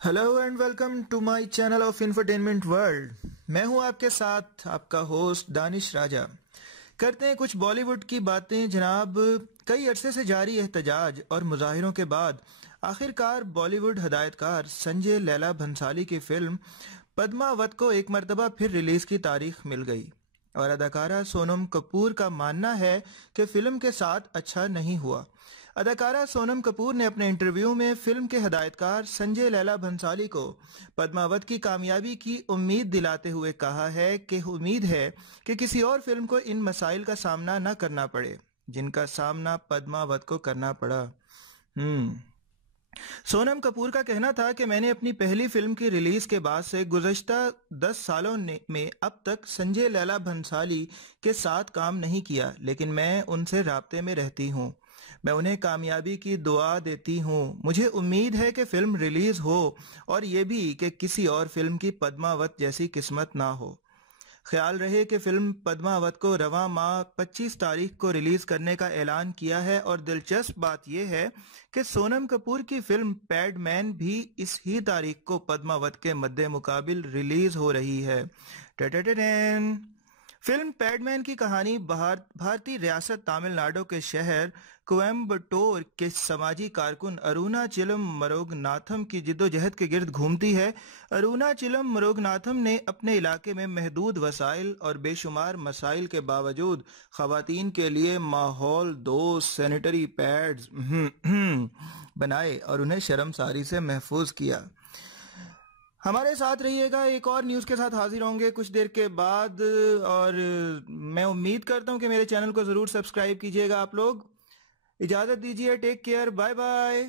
Hello and welcome to my channel of infotainment world. मैं हूं आपके साथ आपका होस्ट दानिश राजा। करते हैं कुछ बॉलीवुड की बातें जनाब। कई अरसे से जारी एहतजाज और मुजाहिरों के बाद आखिरकार बॉलीवुड हदायतकार संजय लैला भंसाली की फिल्म पद्मावत को एक मर्तबा फिर रिलीज की तारीख मिल गई और अदाकारा सोनम कपूर का मानना है कि फिल्म के साथ अच्छा नहीं हुआ। अदाकारा सोनम कपूर ने अपने इंटरव्यू में फिल्म के हदायतकार संजय लैला भंसाली को पद्मावत की कामयाबी की उम्मीद दिलाते हुए कहा है कि उम्मीद है कि किसी और फिल्म को इन मसाइल का सामना न करना पड़े जिनका सामना पद्मावत को करना पड़ा। सोनम कपूर का कहना था कि मैंने अपनी पहली फिल्म की रिलीज के बाद से गुज़श्ता 10 सालों में अब तक संजय लैला भंसाली के साथ काम नहीं किया, लेकिन मैं उनसे राब्ते में रहती हूँ। मैं उन्हें कामयाबी की दुआ देती हूँ। मुझे उम्मीद है कि फिल्म रिलीज हो और ये भी कि किसी और फिल्म की पद्मावत जैसी किस्मत ना हो। ख्याल रहे कि फिल्म पद्मावत को रवां माह 25 तारीख को रिलीज करने का ऐलान किया है और दिलचस्प बात यह है कि सोनम कपूर की फिल्म पैडमैन भी इस ही तारीख को पद्मावत के मद्दे मुकाबिल रिलीज हो रही है। टेटेटेन। फिल्म पैडमैन की कहानी भारतीय रियासत तमिलनाडु के शहर कोयम्बटूर के समाजी कारकुन अरुणाचलम मरोगनाथम की जिद्दोजहद के गिर्द घूमती है। अरुणाचलम मरोगनाथम ने अपने इलाके में महदूद वसाइल और बेशुमार मसाइल के बावजूद खवातीन के लिए माहौल दोस्त सैनिटरी पैड्स बनाए और उन्हें शर्मसारी से महफूज किया। हमारे साथ रहिएगा, एक और न्यूज़ के साथ हाजिर होंगे कुछ देर के बाद और मैं उम्मीद करता हूं कि मेरे चैनल को ज़रूर सब्सक्राइब कीजिएगा। आप लोग इजाज़त दीजिए, टेक केयर, बाय बाय।